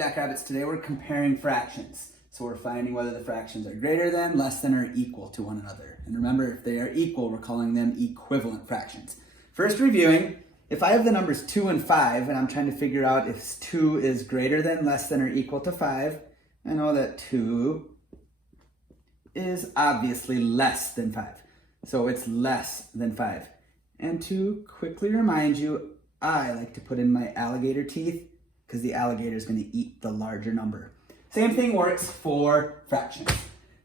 Jackrabbits. Today we're comparing fractions. So we're finding whether the fractions are greater than, less than, or equal to one another. And remember, if they are equal, we're calling them equivalent fractions. First reviewing, if I have the numbers 2 and 5, and I'm trying to figure out if 2 is greater than, less than, or equal to 5, I know that 2 is obviously less than 5. So it's less than 5. And to quickly remind you, I like to put in my alligator teeth because the alligator is going to eat the larger number. Same thing works for fractions.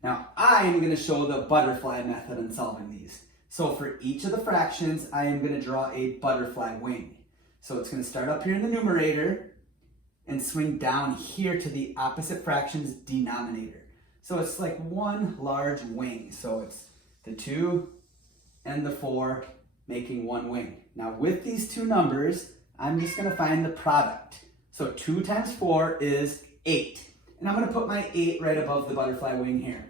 Now, I am going to show the butterfly method in solving these. So for each of the fractions, I am going to draw a butterfly wing. So it's going to start up here in the numerator and swing down here to the opposite fraction's denominator. So it's like one large wing. So it's the 2 and the 4 making one wing. Now with these two numbers, I'm just going to find the product. So 2 times 4 is 8. And I'm going to put my 8 right above the butterfly wing here.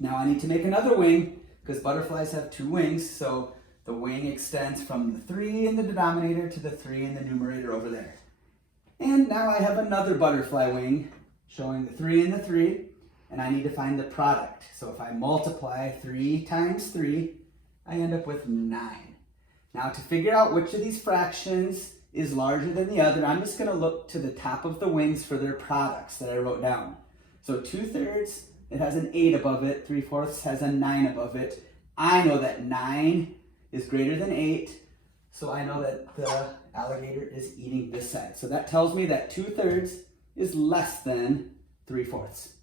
Now I need to make another wing because butterflies have 2 wings. So the wing extends from the 3 in the denominator to the 3 in the numerator over there. And now I have another butterfly wing showing the 3 and the 3. And I need to find the product. So if I multiply 3 times 3, I end up with 9. Now to figure out which of these fractions is larger than the other, I'm just going to look to the top of the wings for their products that I wrote down. So 2/3, it has an 8 above it. 3/4 has a 9 above it. I know that 9 is greater than 8, so I know that the alligator is eating this side. So that tells me that 2/3 is less than 3/4.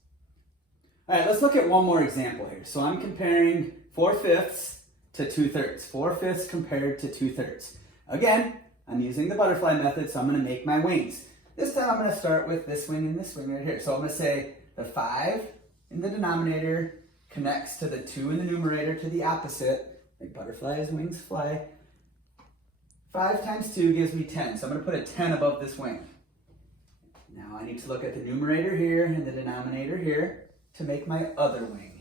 All right, let's look at one more example here. So I'm comparing 4/5 to 2/3. 4/5 compared to 2/3. Again, I'm using the butterfly method, so I'm going to make my wings. This time I'm going to start with this wing and this wing right here. So I'm going to say the 5 in the denominator connects to the 2 in the numerator to the opposite. Like butterflies, wings fly. 5 times 2 gives me 10. So I'm going to put a 10 above this wing. Now I need to look at the numerator here and the denominator here to make my other wing.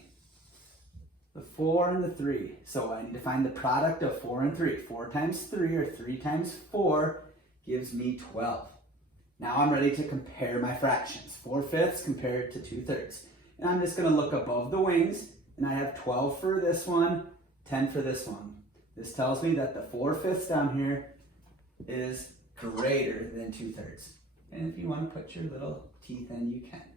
The 4 and the 3. So I need to find the product of 4 and 3. 4 times 3 or 3 times 4 gives me 12. Now I'm ready to compare my fractions. 4/5 compared to 2/3. And I'm just going to look above the wings and I have 12 for this one, 10 for this one. This tells me that the 4/5 down here is greater than 2/3. And if you want to put your little teeth in, you can.